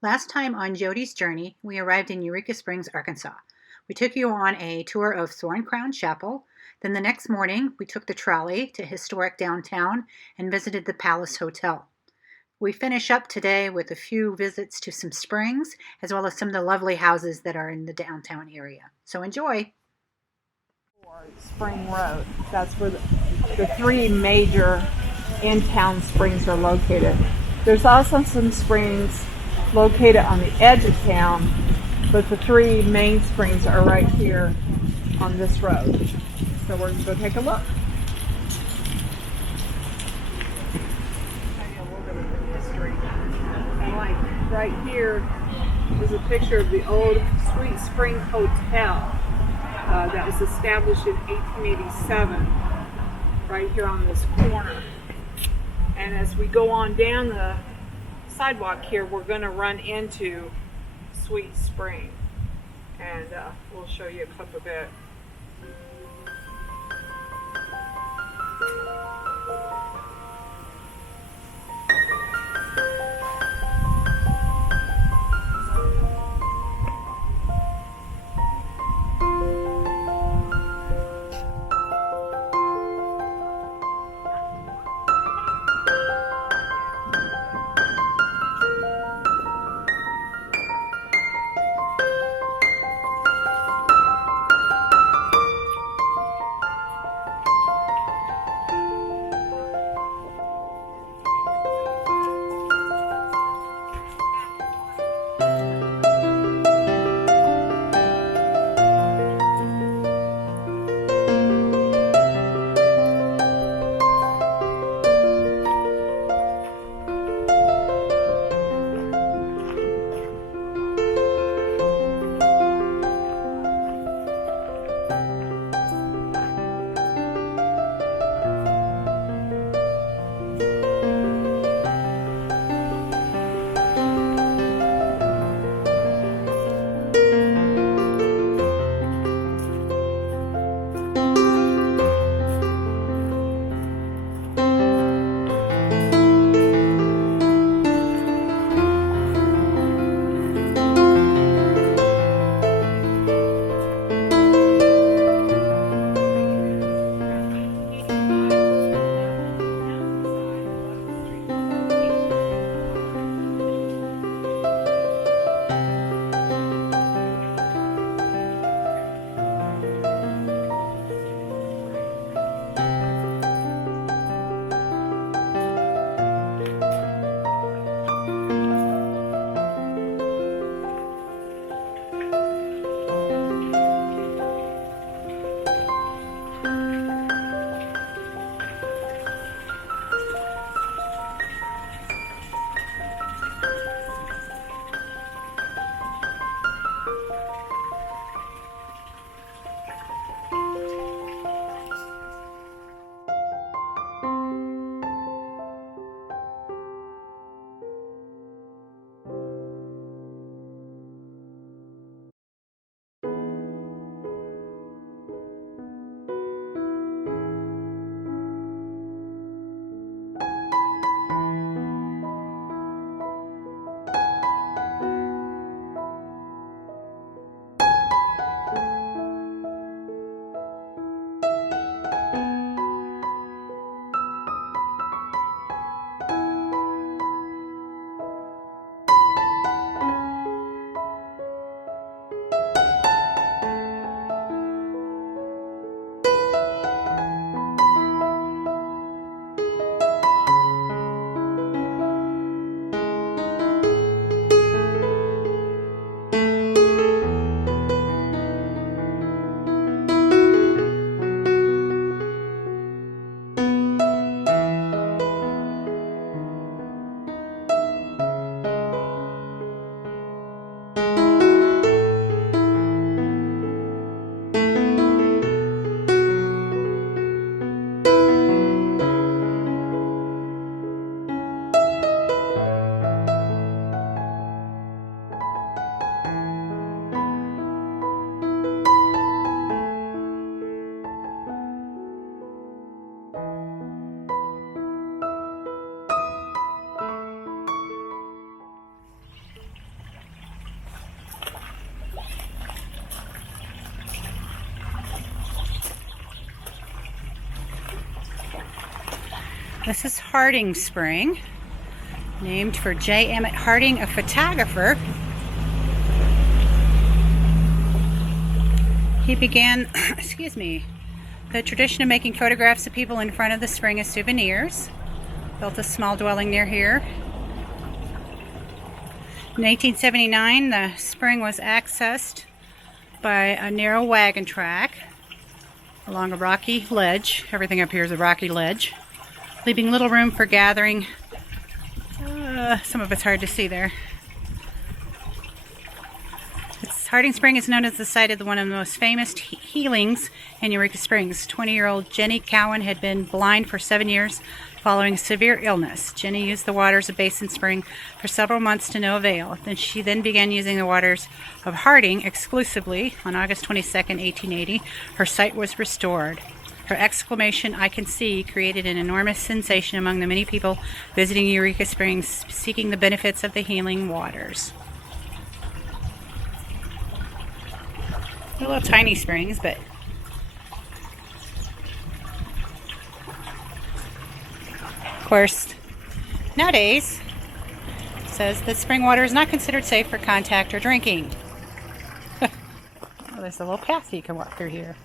Last time on Jody's journey, we arrived in Eureka Springs, Arkansas. We took you on a tour of Thorn Crown Chapel. Then the next morning, we took the trolley to historic downtown and visited the Palace Hotel. We finish up today with a few visits to some springs, as well as some of the lovely houses that are in the downtown area. So enjoy. Spring Road. That's where the three major in-town springs are located. There's also some springs located on the edge of town, but the three main springs are right here on this road. So we're going to go take a look. Tell you a little bit of the history. And like right here is a picture of the old Sweet Spring Hotel that was established in 1887 right here on this corner. And as we go on down the sidewalk here, we're going to run into Sweet Spring, and we'll show you a clip of it. This is Harding Spring, named for J. Emmett Harding, a photographer. He began, the tradition of making photographs of people in front of the spring as souvenirs. Built a small dwelling near here. In 1879, the spring was accessed by a narrow wagon track along a rocky ledge. Everything up here is a rocky ledge, leaving little room for gathering. Some of it's hard to see there. Harding Spring is known as the site of one of the most famous healings in Eureka Springs. 20-year-old Jenny Cowan had been blind for 7 years following severe illness. Jenny used the waters of Basin Spring for several months to no avail. She then began using the waters of Harding exclusively. On August 22, 1880, her sight was restored. Her exclamation, "I can see," created an enormous sensation among the many people visiting Eureka Springs seeking the benefits of the healing waters. They're little tiny springs, but of course, nowadays, it says that spring water is not considered safe for contact or drinking. Oh, there's a little path you can walk through here.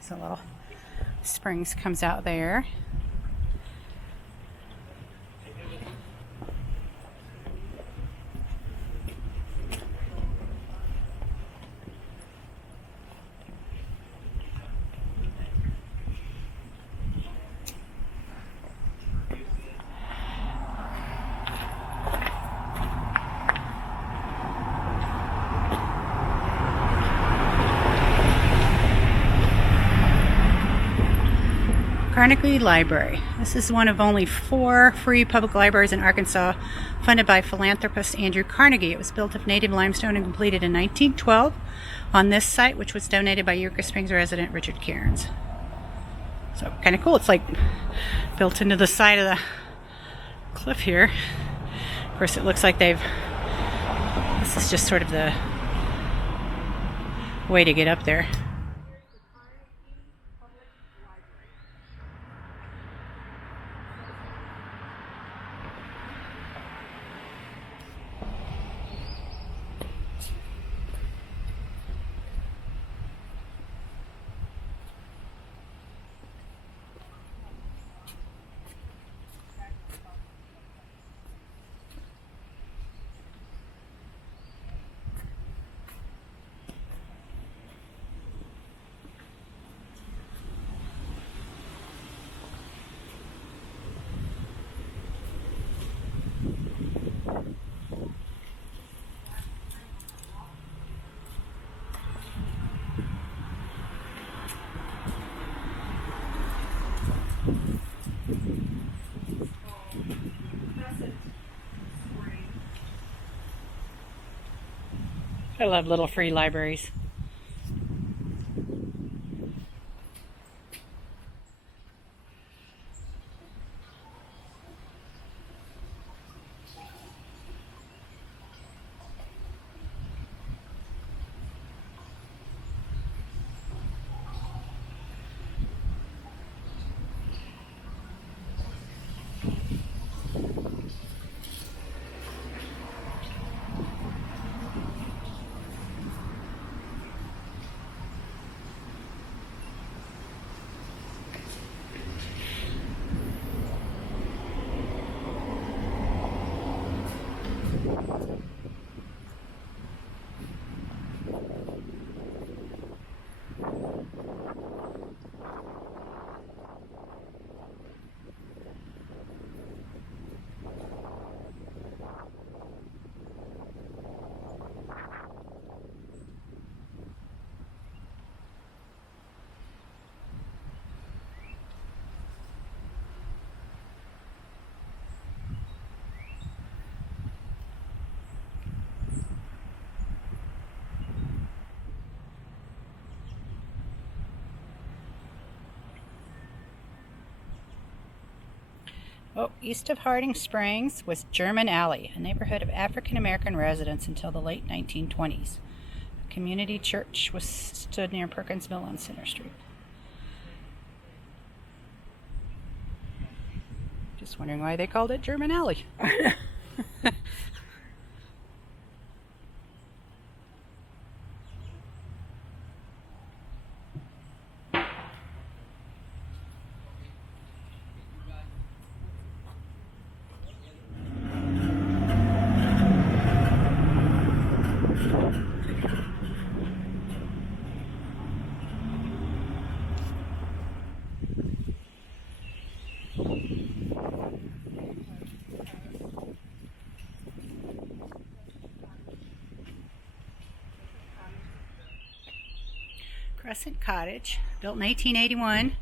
So little springs comes out there. Carnegie Library. This is one of only 4 free public libraries in Arkansas, funded by philanthropist Andrew Carnegie. It was built of native limestone and completed in 1912 on this site, which was donated by Eureka Springs resident Richard Cairns. So kind of cool. It's like built into the side of the cliff here. Of course, it looks like this is just sort of the way to get up there. I love little free libraries. Oh, east of Harding Springs was German Alley, a neighborhood of African American residents until the late 1920s. A community church stood near Perkins Mill on Center Street. Just wondering why they called it German Alley. Crescent Cottage, built in 1881,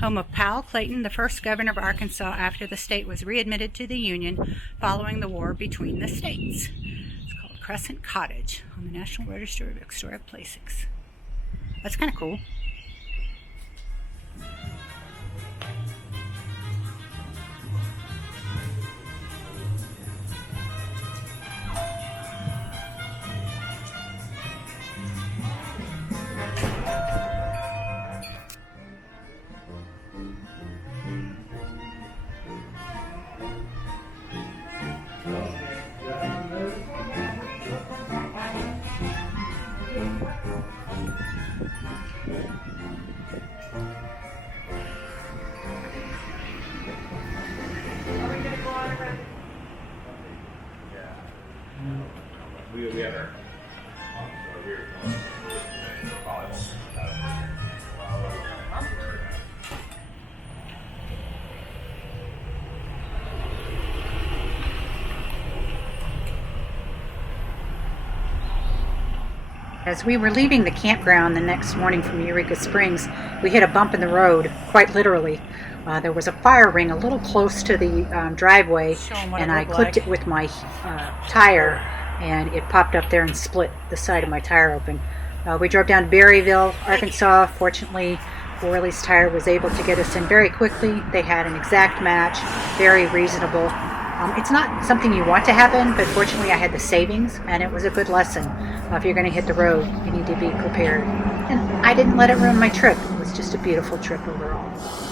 home of Powell Clayton, the first governor of Arkansas after the state was readmitted to the Union following the war between the states. It's called Crescent Cottage on the National Register of Historic Places. That's kind of cool. We have our As we were leaving the campground the next morning from Eureka Springs, we hit a bump in the road, quite literally. There was a fire ring a little close to the driveway, and I clipped it with my tire, and it popped up there and split the side of my tire open. We drove down to Berryville, Arkansas. Fortunately, Worley's Tire was able to get us in very quickly. They had an exact match, very reasonable. It's not something you want to happen, but fortunately I had the savings, and it was a good lesson. If you're going to hit the road, you need to be prepared. And I didn't let it ruin my trip. It was just a beautiful trip overall.